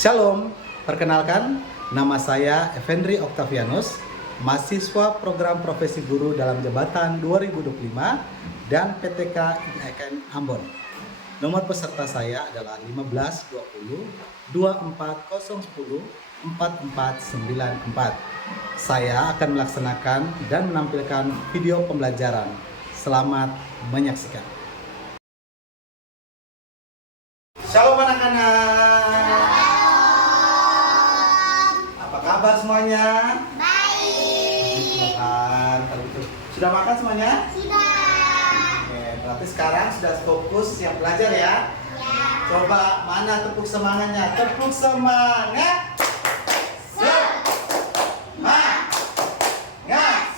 Shalom, perkenalkan nama saya Effendri Octavianus, mahasiswa program profesi guru dalam jabatan 2025 dan PTK IAIN Ambon. Nomor peserta saya adalah 15 20 24 010 4494. Saya akan melaksanakan dan menampilkan video pembelajaran. Selamat menyaksikan. Shalom anak-anak. Apa kabar semuanya? Baik. Kalau gitu. Sudah makan semuanya? Sudah. Oke, berarti sekarang sudah fokus siap belajar ya? Ya. Coba mana tepuk semangatnya? Tepuk semangat.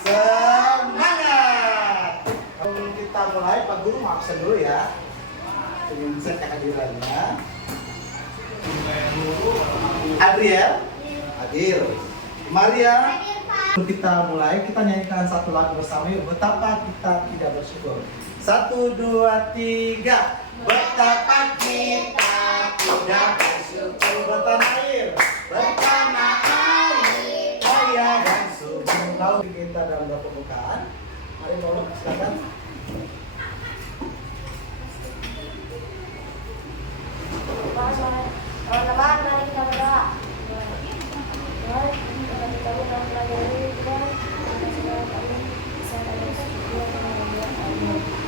Semangat. Sebelum kita mulai, Pak Guru mau absen dulu ya. Ingin cek kehadirannya. Adriel, hadir. Maria. Sebelum kita mulai, kita nyanyikan satu lagu bersama yuk. Betapa kita tidak bersyukur. 1, 2, 3. Betapa kita tidak bersyukur. Bertanah air, bertanah air, kaya dan subur. Lalu kita dalam pembukaan. Mari tolong silakan. Teman-teman, mari kita berdoa.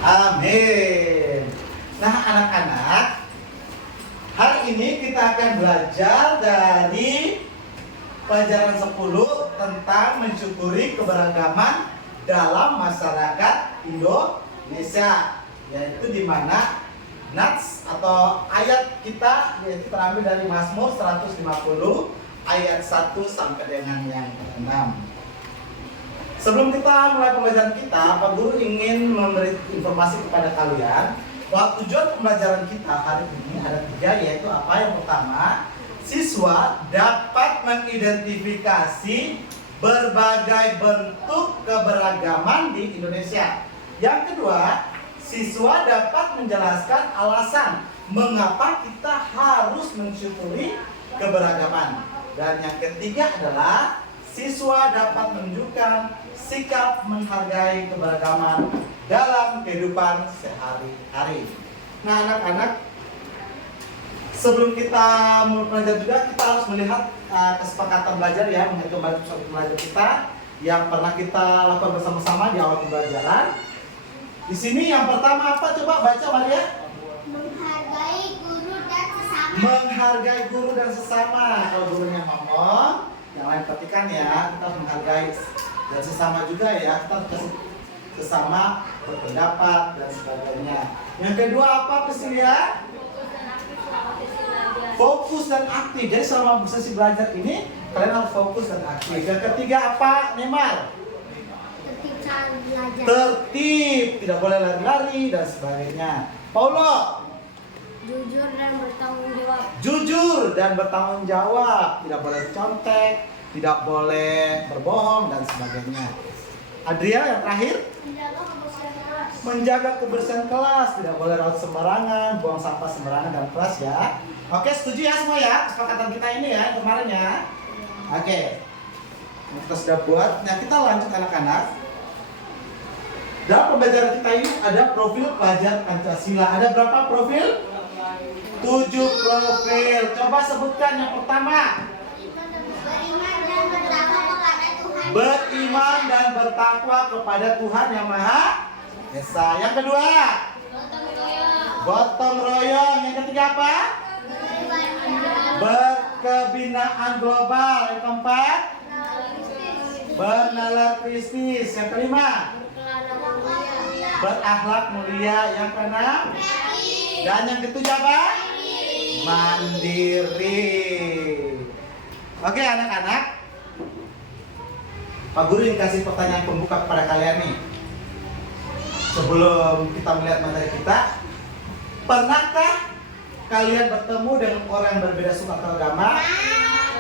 Amin. Nah anak-anak, hari ini kita akan belajar dari pelajaran 10 tentang mensyukuri keberagaman dalam masyarakat Indonesia, yaitu di mana nats atau ayat kita yaitu terambil dari Mazmur 150 ayat 1 sampai dengan yang ke-6. Sebelum kita mulai pembelajaran kita, Pak Guru ingin memberi informasi kepada kalian bahwa tujuan pembelajaran kita hari ini ada 3, yaitu apa? Yang pertama, siswa dapat mengidentifikasi berbagai bentuk keberagaman di Indonesia. Yang kedua, siswa dapat menjelaskan alasan mengapa kita harus mensyukuri keberagaman. Dan yang ketiga adalah siswa dapat menunjukkan sikap menghargai keberagaman dalam kehidupan sehari-hari. Nah anak-anak, sebelum kita mulai belajar juga kita harus melihat kesepakatan belajar ya, mengenai kesepakatan belajar kita yang pernah kita lakukan bersama-sama di awal pembelajaran. Di sini yang pertama apa? Coba baca Maria. Menghargai guru dan sesama. Menghargai guru dan sesama. Kalau gurunya ngomong, yang lain petikan ya. Kita menghargai dan sesama juga ya. Kita harus sesama berpendapat dan sebagainya. Yang kedua apa Priscilia? Fokus dan aktif. Jadi selama sesi belajar ini kalian harus fokus dan aktif. Yang ketiga apa? Neymar? Tertib, tidak boleh lari-lari dan sebagainya. Paulo, Jujur dan bertanggung jawab. jujur dan bertanggung jawab, tidak boleh contek, tidak boleh berbohong dan sebagainya. Adria yang terakhir, Menjaga kebersihan kelas. menjaga kebersihan kelas, tidak boleh raut sembarangan, buang sampah sembarangan dalam kelas ya. Oke, setuju ya semua ya kesepakatan kita ini ya kemarin ya. Oke, kita sudah buat. Nah kita lanjut anak-anak. Dalam pembelajaran kita ini ada profil pelajar Pancasila. Ada berapa profil? 7 profil. Coba sebutkan yang pertama. Beriman dan bertakwa kepada Tuhan. Beriman dan bertakwa kepada Tuhan Yang Maha Esa. Yang kedua, gotong royong. Yang ketiga apa? Berkebinaan global. Yang keempat, bernalar bisnis. Yang kelima, berakhlak mulia. Yang keenam, dan yang ketujuh apa? Mandiri. Oke anak-anak, Pak Guru ingin kasih pertanyaan pembuka kepada kalian nih. Sebelum kita melihat materi kita, pernahkah kalian bertemu dengan orang yang berbeda suku atau agama?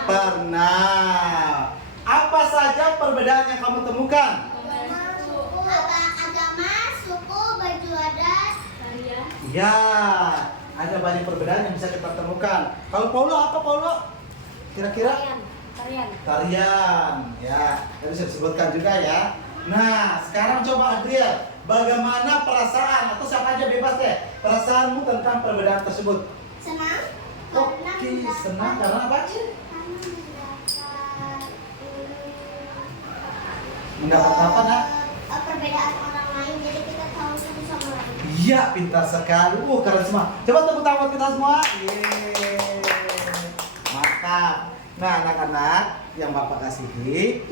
Pernah. Apa saja perbedaan yang kamu temukan? Agama, suku, baju adat, Ya, ada banyak perbedaan yang bisa kita temukan. Kalau Paulo apa Paulo? Kira-kira? Tarian. Tarian. Ya, tadi saya sebutkan juga ya. Nah, sekarang coba Adriel, bagaimana perasaan atau siapa aja bebas deh perasaanmu tentang perbedaan tersebut? Senang. Oke, senang karena apa? Mendapat apa nak? Perbedaan orang lain, jadi kita tahu satu sama lain. Iya, pintar sekali. Keren semua. Coba tepuk tangan buat kita semua. Yeay. Mantap. Nah, anak-anak yang Bapak kasihi,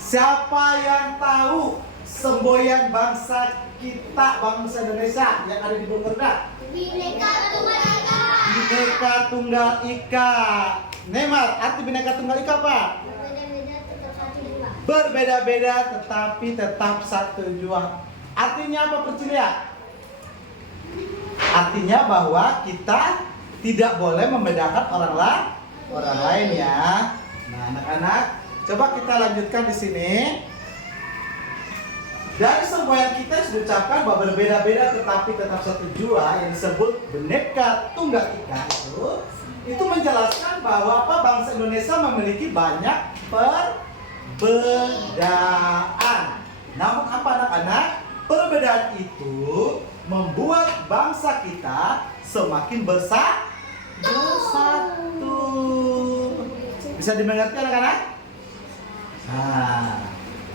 siapa yang tahu semboyan bangsa kita, bangsa Indonesia yang ada di Bogorda? Bineka Tunggal Ika. Bineka Tunggal Ika. Neymar, arti Bineka Tunggal Ika apa? Berbeda-beda tetap satu jua. Berbeda-beda tetapi tetap satu jua. Artinya apa Percilia? Artinya bahwa kita tidak boleh membedakan orang lain ya. Nah, anak-anak, coba kita lanjutkan di sini. Dari semboyan kita sudah ucapkan bahwa berbeda-beda tetapi tetap satu jua yang disebut Bineka Tunggal Ika itu menjelaskan bahwa apa bangsa Indonesia memiliki banyak perbedaan. Namun apa anak-anak? Perbedaan itu membuat bangsa kita semakin bersatu. Bisa dimengerti anak-anak? Nah,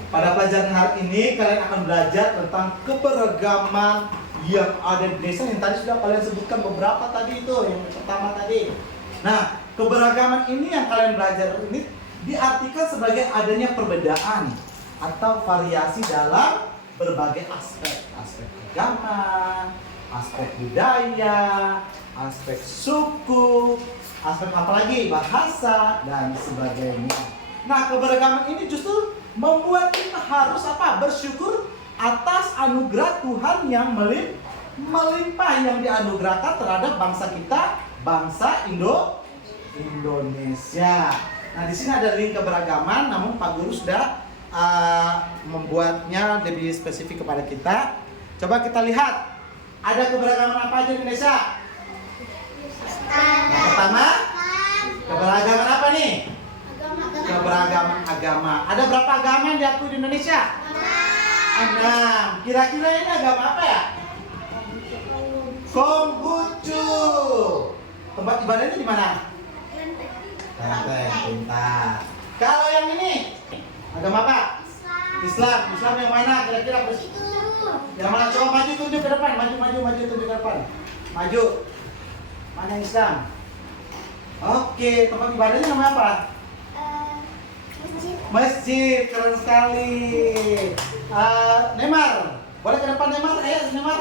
pada pelajaran hari ini kalian akan belajar tentang keberagaman yang ada di Indonesia yang tadi sudah kalian sebutkan beberapa tadi itu yang pertama tadi. Nah, keberagaman ini yang kalian belajar ini diartikan sebagai adanya perbedaan atau variasi dalam berbagai aspek agama, aspek budaya, aspek suku, aspek apalagi bahasa dan sebagainya. Nah, keberagaman ini justru membuat kita harus apa? Bersyukur atas anugerah Tuhan yang melimpah yang dianugerahkan terhadap bangsa kita, bangsa Indonesia. Nah, di sini ada link keberagaman, namun Pak Guru sudah membuatnya lebih spesifik kepada kita. Coba kita lihat, ada keberagaman apa aja di Indonesia? Yang pertama, keberagaman apa nih? Keberagaman agama. Ada berapa agama yang diakui di Indonesia? 6. Kira-kira ini agama apa ya? Konghucu. Tempat ibadahnya di mana? Kelenteng, pintar. Kalau yang ini, agama apa? Islam. Islam yang mana? Kira-kira yang mana? Coba maju tunjuk ke depan. Maju tunjuk ke depan. Maju. Mana yang Islam? Oke, tempat ibadahnya namanya apa? Masjid, keren sekali. Neymar, boleh ke depan Neymar? Ayo Neymar.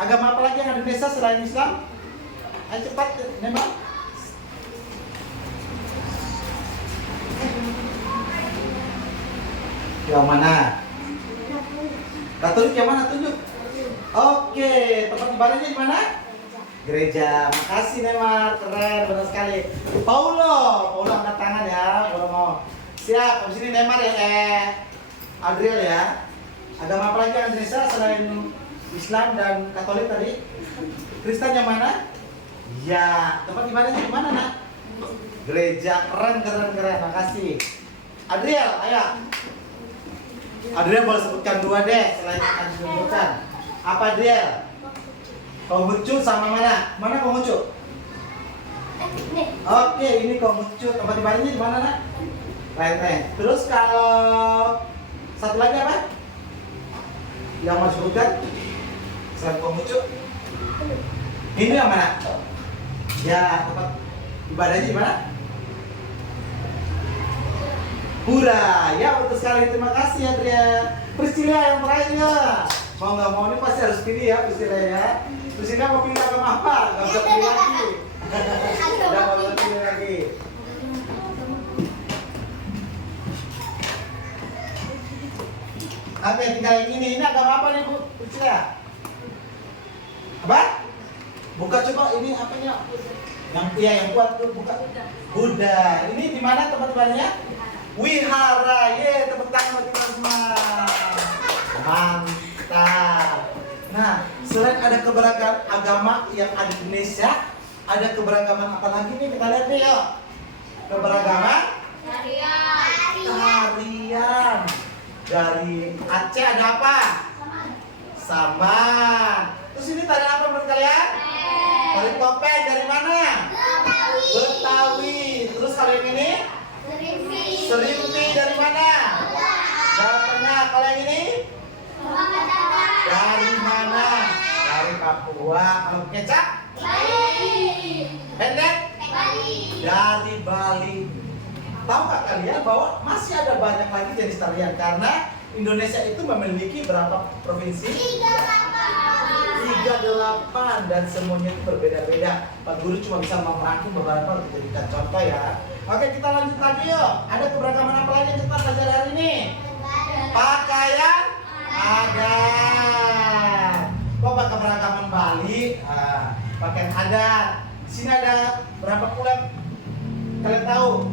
Agama apa lagi yang ada di Indonesia selain Islam? Ayo cepat Neymar. Yang mana? Katolik yang mana? Tunjuk. Oke, tempat ibadahnya di mana? Gereja. Makasih Neymar, keren, benar sekali. Paulo angkat tangan ya, kalau mau. Siap, habis ini Neymar ya, Adriel ya. Agama apa lagi yang Indonesia selain Islam dan Katolik tadi? Kristen yang mana? Ya, tempat ibadahnya di mana nak? Gereja, keren, makasih. Adriel, ayo. Adriel boleh sebutkan 2 deh selain yang tadi disebutkan. Apa Adriel? Konghucu sama mana? Mana Konghucu? Oke, ini Konghucu. Tempat ibadahnya di mana nak? Lain. Terus kalau satu lagi apa? Yang mau sebutkan? Selain Konghucu? Ini yang mana? Ya, tempat ibadahnya di mana? Pura. Ya, betul sekali. Terima kasih Adrian. Priscilia yang terakhir ya. Mau nggak mau ini pasti harus pilih ya Priscilia ya. Priscilia mau pilih agama apa? Nggak bisa pilih lagi. Nggak mau pilih lagi. Apa yang tinggal yang ini agama apa nih Bu? Priscilia? Apa? Buka coba ini apanya? Yang kuat tuh buka. Buddha. Ini di mana tempat ibadahnya? Wihara. Ye, tepuk tangan buat kita semua. Mantap. Nah, selain ada keberagaman agama yang ada di Indonesia, ada keberagaman apa lagi nih? Kita lihat nih yuk. keberagaman Tarian. tarian. Dari Aceh ada apa? Saman. Terus ini tarian apa menurut kalian? Tari topeng dari mana? Betawi. Terus kalau yang ini? Serimpi dari mana? Jawa Tengah. Kalau yang ini? Dari mana? Dari Papua. Kalau kecap? Pendek? Dari Bali. Tahu nggak kalian bahwa masih ada banyak lagi jenis tarian karena Indonesia itu memiliki berapa provinsi? 38 dan semuanya itu berbeda-beda. Pak Guru cuma bisa merangkum beberapa untuk dijadikan contoh ya. Oke, kita lanjut lagi yuk. Ada keberagaman apa lagi yang kita belajar hari ini? Pakaian adat. Kok keberagaman Bali? Pakaian adat. Di sini ada berapa bulan? Kalian tahu?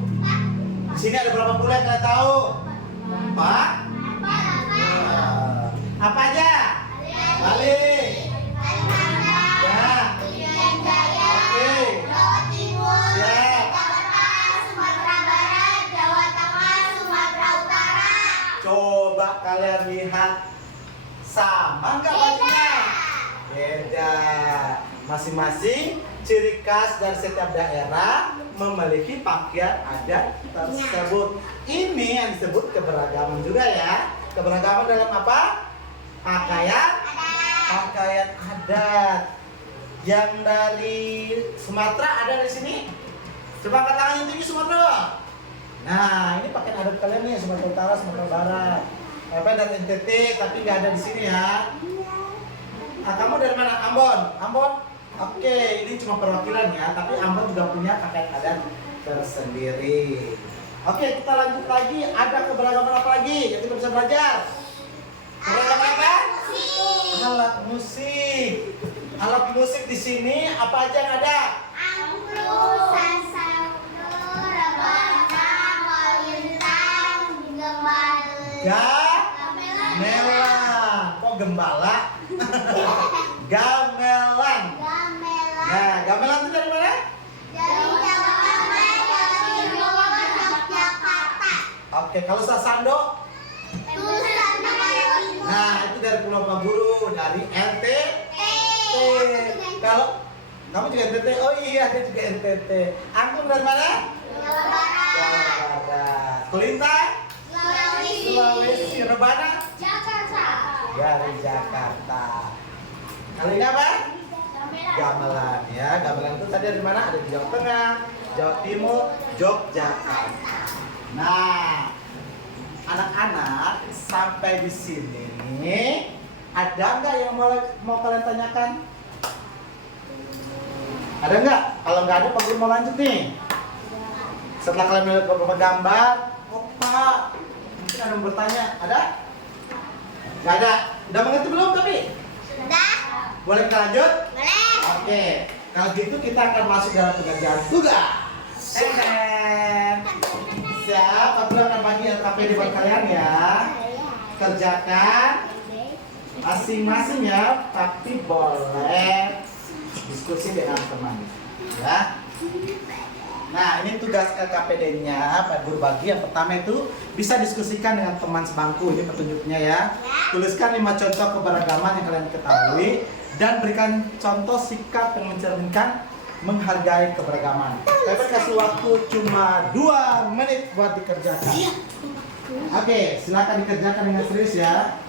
Di sini ada berapa bulan kalian tahu? 4. Apa aja? Bali. Ya. Oke. Siap. Coba kalian lihat, sama nggak bajunya? Beda. Masing-masing ciri khas dari setiap daerah memiliki pakaian adat tersebut. Ini yang disebut keberagaman juga ya. Keberagaman dalam apa? Pakaian adat. Yang dari Sumatera ada di sini. Coba angkat tangan yang tinggi Sumatera. Nah, ini pakaian adat kalian nih, Sumatera Utara, Sumatera Barat. Apa dan NTT tapi nggak ada di sini ya. Nah, kamu dari mana? Ambon. Oke, ini cuma perwakilan ya, tapi Ambon juga punya pakaian adat tersendiri. Oke, kita lanjut lagi. Ada keberagaman apa lagi yang kita bisa belajar? Keberagaman apa? Alat musik. Alat musik di sini apa aja yang ada? Gamelan. Kok gembala? Gamelan. Nah, gamelan itu dari mana? Oke, kalau sasando? Nah, itu dari Pulau Paguru, dari NTT. Kalau kamu juga NTT? Oh iya, dia juga NTT. Anggun dari mana? Jawa Barat. Kulintang? Sulawesi. Rebana? Dari Jakarta. Kali ini apa? Gamelan ya. Gamelan itu tadi dari mana? Ada di Jawa Tengah, Jawa Timur, Yogyakarta. Nah, anak-anak sampai di sini ada nggak yang mau kalian tanyakan? Ada nggak? Kalau nggak ada, Pak Guru mau lanjut nih. Setelah kalian melihat beberapa gambar, oh Pak, mungkin ada yang bertanya, ada? Nggak ada. Udah mengerti belum tapi? Sudah. Boleh kita lanjut? Boleh. Oke, kalau gitu kita akan masuk dalam pengerjaan tugas. Siap, Pak Guru akan bagi LKPD buat kalian ya. Kerjakan masing-masing ya, tapi boleh diskusi dengan teman ya. Nah, ini tugas LKPD-nya Pak Guru bagi. Yang pertama itu bisa diskusikan dengan teman sebangku. Ini petunjuknya ya. Tuliskan 5 contoh keberagaman yang kalian ketahui dan berikan contoh sikap yang mencerminkan menghargai keberagaman. Saya kasih waktu cuma 2 menit buat dikerjakan. Oke, silakan dikerjakan dengan serius ya.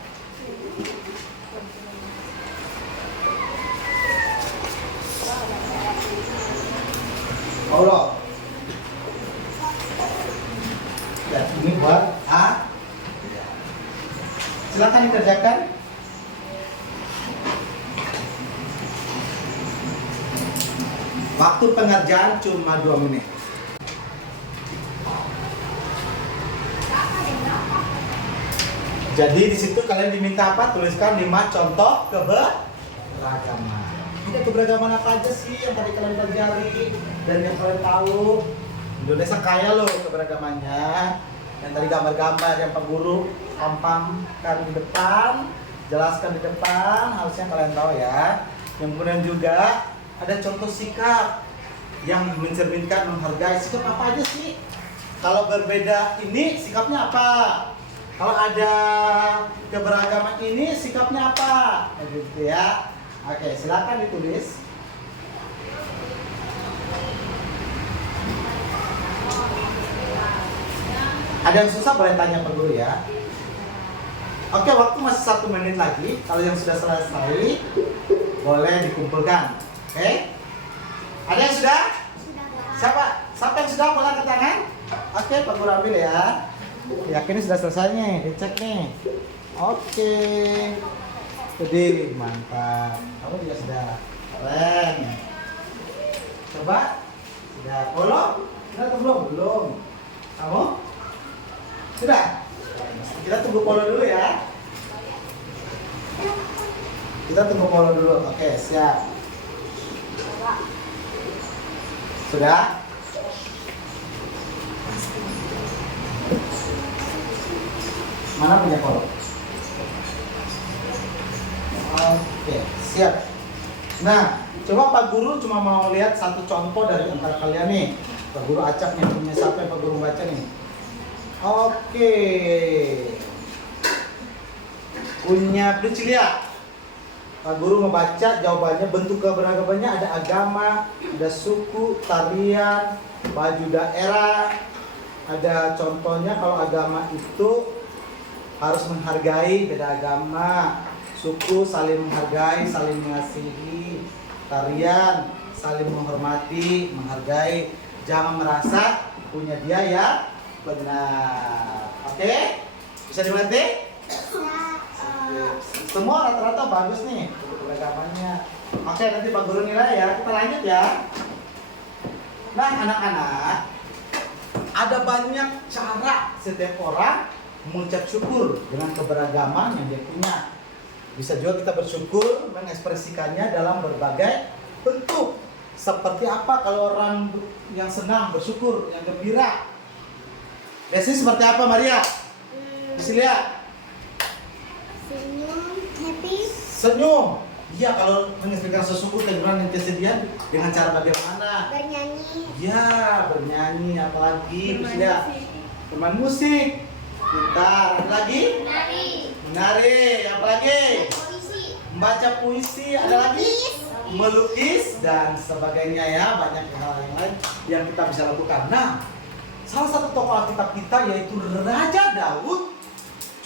Allah. Ya, ini buat A. Silakan dikerjakan. Waktu pengerjaan cuma 2 menit. Jadi di situ kalian diminta apa? Tuliskan 5 contoh keberagaman. Ada keberagaman apa aja sih yang tadi kalian pelajari dan yang kalian tahu? Indonesia kaya loh keberagamannya. Yang tadi gambar-gambar yang Pak Guru pampangkan di depan, jelaskan di depan, harusnya kalian tahu ya. Yang kemudian juga ada contoh sikap. yang mencerminkan menghargai. Sikap apa aja sih? Kalau berbeda ini sikapnya apa? Kalau ada keberagaman ini sikapnya apa? Gitu ya. Oke, silakan ditulis. Ada yang susah boleh tanya Pak Guru ya. Oke, waktu masih 1 menit lagi. Kalau yang sudah selesai boleh dikumpulkan. Oke? Ada yang sudah? Siapa yang sudah? Boleh angkat tangan? Oke, Pak Guru ambil ya. Yakin ini sudah selesai nih, dicek nih. Oke. Jadi mantap. Kamu juga sudah. Keren. Coba. Sudah. Belum? Sudah atau belum? Belum. Kamu? Sudah? Kita tunggu Polo dulu ya. Kita tunggu Polo dulu. Oke, siap. Sudah? Mana punya Polo? Oke, siap. Nah, coba Pak Guru cuma mau lihat satu contoh dari antara kalian nih. Pak Guru acak nih, punya siapa yang Pak Guru baca nih? Oke. Punya Priscilia. Pak Guru membaca jawabannya, bentuk keberagamannya ada agama, ada suku, tarian, baju daerah. Ada contohnya kalau agama itu harus menghargai beda agama, suku saling menghargai, saling mengasihi, tarian saling menghormati, menghargai, jangan merasa punya dia ya benar. Oke? Bisa dimengerti? Semua rata-rata bagus nih beragamannya. Oke, nanti Pak Guru nilai ya. Kita lanjut ya. Nah, anak-anak, ada banyak cara setiap orang mengucap syukur dengan keberagaman yang dia punya. Bisa juga kita bersyukur mengekspresikannya dalam berbagai bentuk. Seperti apa kalau orang yang senang bersyukur, yang gembira? Biasanya seperti apa Maria? Bisa lihat? Senyum, happy. Senyum. Iya, kalau mengekspresikan sesuatu kegembiraan dan kesedihan dengan cara bagaimana? Bernyanyi. Ya, bernyanyi, apalagi bisa lihat? Bermain musik. Gitar, ada lagi? Menari. Menari, apalagi? Puisi. Membaca puisi, ada lagi? Melukis dan sebagainya ya, banyak hal yang lain yang kita bisa lakukan. Nah, salah satu tokoh Alkitab kita yaitu Raja Daud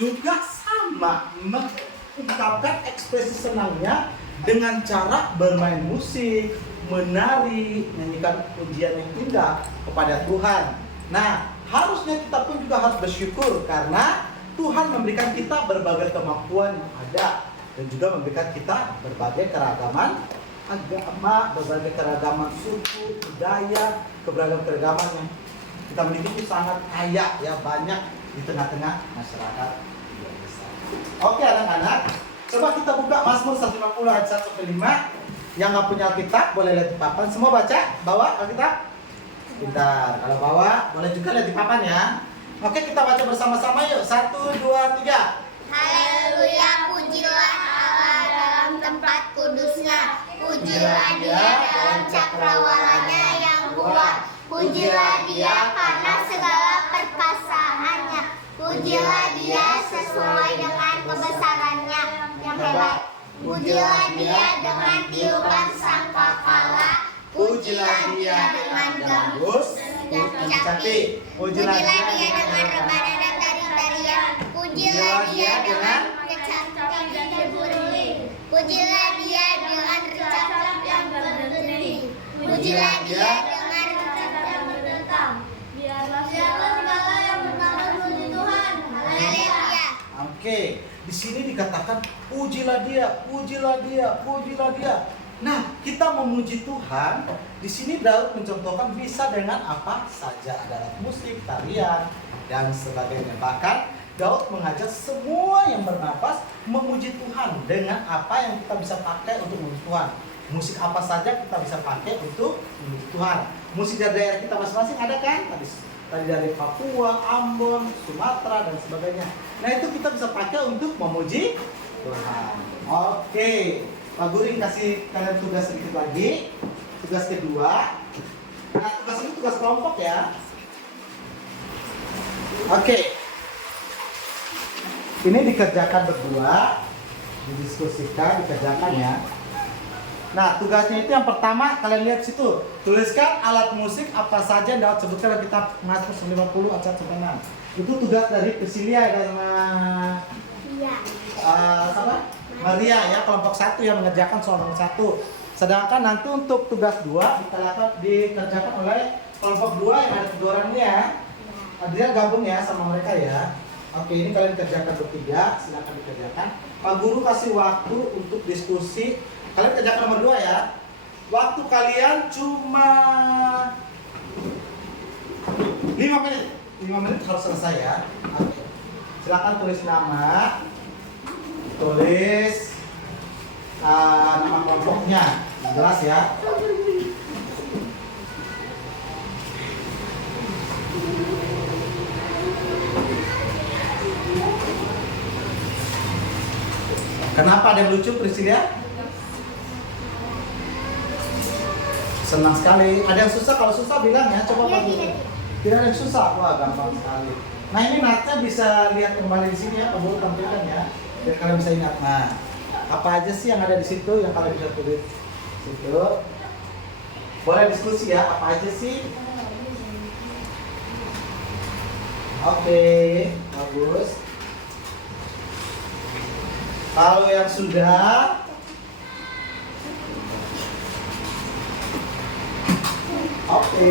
juga sama mengungkapkan ekspresi senangnya dengan cara bermain musik, menari, menyanyikan pujian yang indah kepada Tuhan. Nah, harusnya kita pun juga harus bersyukur karena Tuhan memberikan kita berbagai kemampuan yang ada dan juga memberikan kita berbagai keragaman agama, berbagai keragaman suku, budaya, keragaman yang kita miliki itu sangat kaya ya, banyak di tengah-tengah masyarakat Indonesia. Oke anak-anak, coba kita buka Mazmur 150 ayat 1-5. Yang nggak punya Alkitab boleh lihat di papan. Semua baca? Bawa Alkitab? Pintar. Kalau bawa boleh juga lihat di papan ya. Oke, kita baca bersama-sama yuk. 1, 2, 3. Haleluya, pujilah Allah dalam tempat kudusnya. Pujilah dia dalam cakrawalanya yang kuat. Pujilah dia karena segala perkasaannya. Pujilah dia sesuai dengan kebesarannya yang hebat. Pujilah dia dengan tiupan sangkakala. Pujilah dia dengan gambus dan kecapi. Pujilah dia dengan rebana dan tari-tarian. Pujilah dia dengan kecapi yang berbunyi. Pujilah dia dengan recap yang berdentang. Pujilah dia dengan recap yang berdentang. Biarlah segala yang bernapas puji Tuhan. Haleluya. Oke, di sini dikatakan pujilah dia, pujilah dia, pujilah dia. Nah, kita memuji Tuhan. Di sini Daud mencontohkan bisa dengan apa saja, ada alat musik, tarian, dan sebagainya. Bahkan Daud mengajak semua yang bernapas memuji Tuhan dengan apa yang kita bisa pakai untuk memuji Tuhan. Musik apa saja kita bisa pakai untuk memuji Tuhan. Musik dari daerah kita masing-masing ada kan? Tadi dari Papua, Ambon, Sumatera, dan sebagainya. Nah, itu kita bisa pakai untuk memuji Tuhan. Oke, Pak Guru kasih kalian tugas sedikit lagi. Tugas kedua, ini tugas kelompok ya. Oke. Ini dikerjakan berdua, didiskusikan, dikerjakan ya. Nah, tugasnya itu yang pertama kalian lihat situ. Tuliskan alat musik apa saja yang dapat sebutkan dalam kitab Mazmur 50 ayat 1-6. Itu tugas dari Priscilia dan Iya. sama Maria ya, kelompok 1 yang mengerjakan soal nomor 1. Sedangkan nanti untuk tugas 2 dikerjakan oleh kelompok 2 yang ada 3 orangnya. Adrian gabung ya sama mereka ya. Oke, ini kalian kerjakan bertiga, silakan dikerjakan. Pak Guru kasih waktu untuk diskusi. Kalian kerjakan nomor 2 ya. Waktu kalian cuma 5 menit. 5 menit harus selesai ya. Oke. Silakan tulis nama. Tulis nama kelompoknya. Jelas ya. Kenapa ada yang lucu, Priscilia? Senang sekali. Ada yang susah? Kalau susah bilang ya. Coba Pak Guru. Tidak ada yang susah. Wah, gampang sekali. Nah, ini natnya bisa lihat kembali di sini ya. Pak Guru tampilkan ya. Biar kalian bisa ingat. Nah, apa aja sih yang ada di situ yang kalian bisa tulis? Situ. Boleh diskusi ya. Apa aja sih? Oke, bagus. Kalau yang sudah, oke.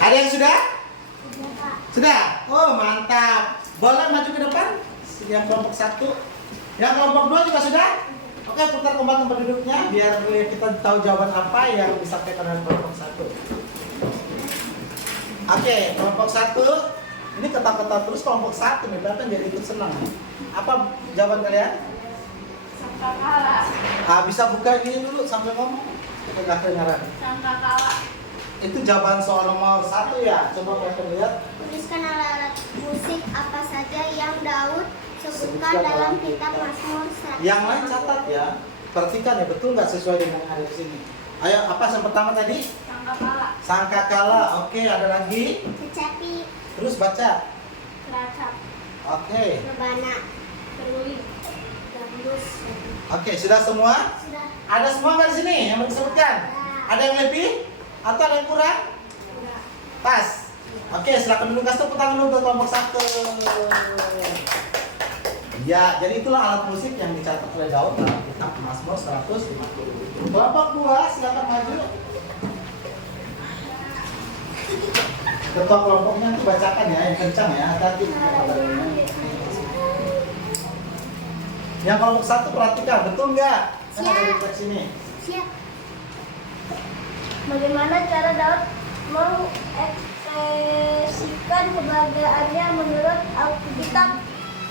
Ada yang sudah? Sudah? Oh, mantap. Boleh maju ke depan? Yang kelompok 1. Yang kelompok 2 juga sudah? Oke, putar kembali tempat duduknya biar kita tahu jawaban apa yang disampaikan oleh kelompok 1. Oke, kelompok 1. Ini ketawa-ketawa terus kelompok 1 nih, bahkan jadi ikut senang. Apa jawaban kalian? Sangkakala. Bisa buka ini dulu sambil ngomong. Kita nggak kedengaran. Sangkakala. Itu jawaban soal nomor 1 ya. Coba kalian lihat. Tuliskan alat musik apa saja yang Daud sebutkan dalam kitab Mazmur 100. Yang lain catat ya. Perhatikan ya, betul nggak sesuai dengan yang ada di sini. Ayo, apa yang pertama tadi? Sangkakala. Sangkakala. Oke, ada lagi. Kecapi. Terus baca. Kelacap. Oke. Rebana. Keruing. Gambus. Oke, sudah semua? Sudah. Ada semua nggak di sini yang mau disebutkan? Ada yang lebih? Atau ada yang kurang? Sudah. Pas. Oke, silakan dulu kasih tepuk tangan dulu untuk kelompok 1. Ya, jadi itulah alat musik yang dicatat oleh Daud dalam kitab Mazmur 150. Kelompok 2, silakan maju. Ketua kelompoknya nanti bacakan ya, yang kencang ya. Hati-hati. Yang kelompok 1 perhatikan, betul nggak? Kan ada di teks ini. Siap. Bagaimana cara Daud mengekspresikan kebahagiaannya menurut Alkitab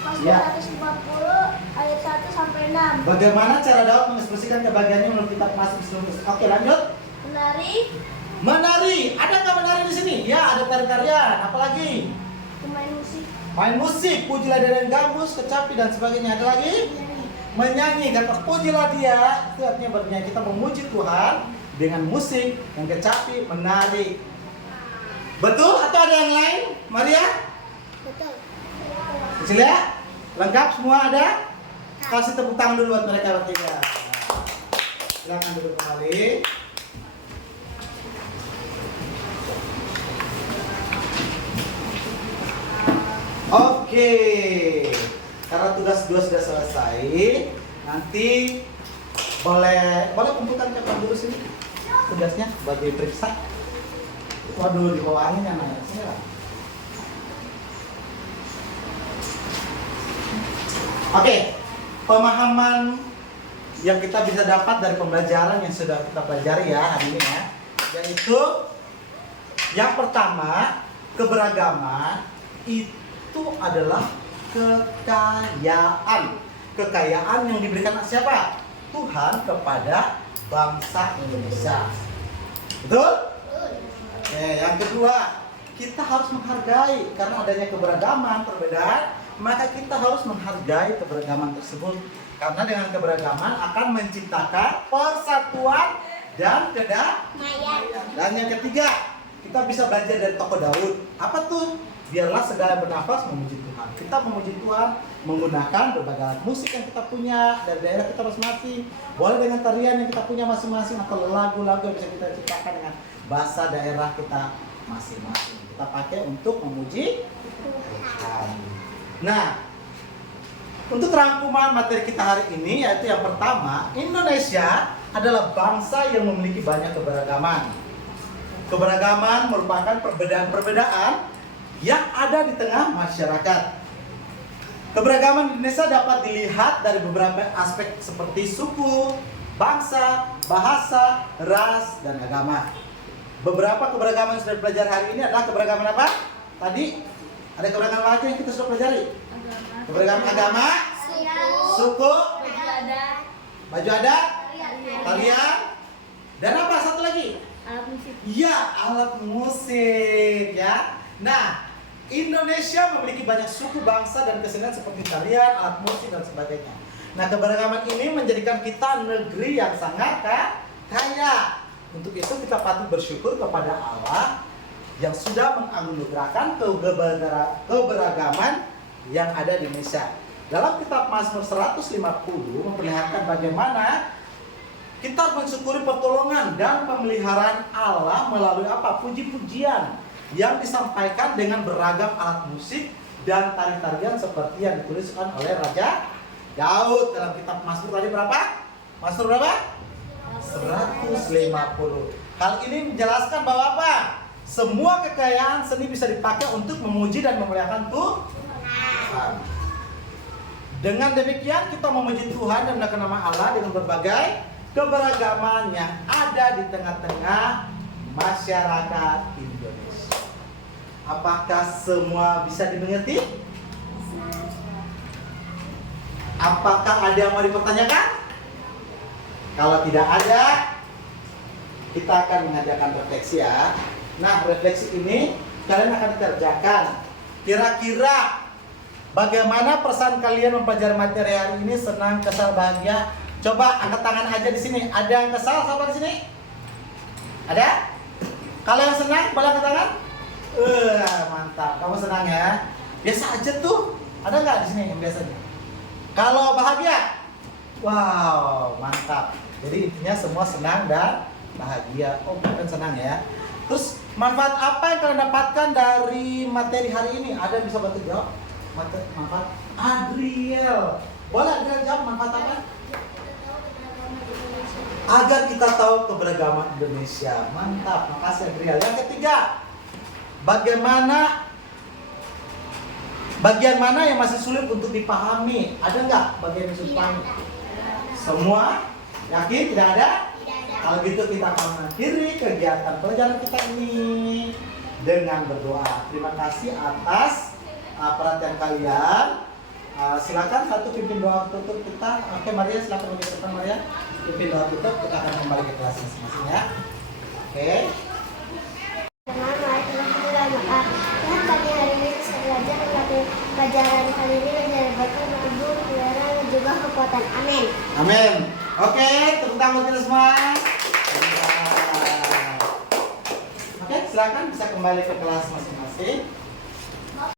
Mazmur Ya. 150 ayat 1 sampai 6? Bagaimana cara Daud mengekspresikan kebahagiaannya menurut kitab Mazmur 150? Oke, lanjut. Menari, Menari. Ada nggak menari di sini? Ya, ada tari-tarian. Apalagi? bermain musik, Main musik, pujilah dia dan gambus, kecapi dan sebagainya. Ada lagi? Menyanyi. Kata pujilah dia, itu artinya bernyanyi. Kita memuji Tuhan dengan musik, yang kecapi, menari. Betul atau ada yang lain? Maria? betul. Cecilia? Lengkap semua ada? Kasih tepuk tangan dulu buat mereka bertiga. Silakan duduk kembali. Oke, karena tugas 2 sudah selesai, nanti boleh kumpulkan ke Pak Guru sini tugasnya buat diperiksa. Waduh, di bawah angin yang nanya sini lah. Oke, pemahaman yang kita bisa dapat dari pembelajaran yang sudah kita pelajari ya hari ini ya, yaitu yang pertama, keberagaman itu adalah kekayaan. Kekayaan yang diberikan siapa? Tuhan kepada bangsa Indonesia. Betul? Oke, yang kedua, kita harus menghargai karena adanya keberagaman, perbedaan maka kita harus menghargai keberagaman tersebut. Karena dengan keberagaman akan menciptakan persatuan dan kedamaian. Dan yang ketiga, kita bisa belajar dari tokoh Daud. Apa tuh? Biarlah segala bernafas memuji Tuhan. Kita memuji Tuhan menggunakan berbagai alat musik yang kita punya dari daerah kita masing-masing. Boleh dengan tarian yang kita punya masing-masing atau lagu-lagu yang bisa kita ciptakan dengan bahasa daerah kita masing-masing. Kita pakai untuk memuji Tuhan. Nah, untuk rangkuman materi kita hari ini yaitu yang pertama, Indonesia adalah bangsa yang memiliki banyak keberagaman. Keberagaman merupakan perbedaan-perbedaan yang ada di tengah masyarakat. Keberagaman Indonesia dapat dilihat dari beberapa aspek seperti suku, bangsa, bahasa, ras, dan agama. Beberapa keberagaman yang sudah belajar hari ini adalah keberagaman apa? Tadi ada keberagaman apa aja yang kita sudah pelajari? Keberagaman agama, suku, baju adat, tarian, dan apa satu lagi? Alat musik. Iya, alat musik ya. Nah, Indonesia memiliki banyak suku, bangsa, dan kesenian seperti tarian, alat musik, dan sebagainya. Nah, keberagaman ini menjadikan kita negeri yang sangat kaya. Untuk itu kita patut bersyukur kepada Allah yang sudah menganugerahkan keberagaman yang ada di Indonesia. Dalam kitab Mazmur 150 memperlihatkan bagaimana kita mensyukuri pertolongan dan pemeliharaan Allah melalui apa? Puji-pujian yang disampaikan dengan beragam alat musik dan tari-tarian seperti yang dituliskan oleh Raja Daud dalam kitab Mazmur tadi berapa? Mazmur berapa? 150. Hal ini menjelaskan bahwa apa? Semua kekayaan seni bisa dipakai untuk memuji dan memuliakan Tuhan. Dengan demikian kita memuji Tuhan dan menaikkan nama Allah dengan berbagai keberagaman yang ada di tengah-tengah masyarakat Indonesia. Apakah semua bisa dimengerti? Apakah ada yang mau dipertanyakan? Kalau tidak ada, kita akan mengadakan refleksi ya. Nah, refleksi ini kalian akan kerjakan. Kira-kira bagaimana perasaan kalian mempelajari materi hari ini? Senang, kesal, bahagia? Coba angkat tangan aja di sini. Ada yang kesal sama di sini? Ada? Kalau yang senang, boleh angkat tangan? Mantap. Kamu senang ya? Biasa aja tuh. Ada nggak di sini yang biasanya? Kalau bahagia? Wow, mantap. Jadi intinya semua senang dan bahagia. Oh, bukan senang ya. Terus manfaat apa yang kalian dapatkan dari materi hari ini? Ada yang bisa bantu jawab? Manfaat? Adriel. Boleh Adriel jawab manfaat apa? Agar kita tahu keberagaman Indonesia. Mantap, makasih Adriel. Yang ketiga, bagian mana yang masih sulit untuk dipahami? Ada nggak bagian yang sulit dipahami? Semua? Yakin? Tidak ada? Kalau gitu kita akan mengakhiri kegiatan pelajaran kita ini dengan berdoa. Terima kasih atas perhatian kalian. Silakan satu pimpin doa tutup kita. Oke Maria, silakan di depan Maria. Pimpin doa tutup, kita akan kembali ke kelas masing-masing ya. Oke. Tuhan pagi hari ini saya belajar melatih pelajaran kali ini menjadi berkat ibu, saudara, dan juga kekuatan. Amin. Amin. Oke, tepuk tangan kita semua. Oke, silakan bisa kembali ke kelas masing-masing.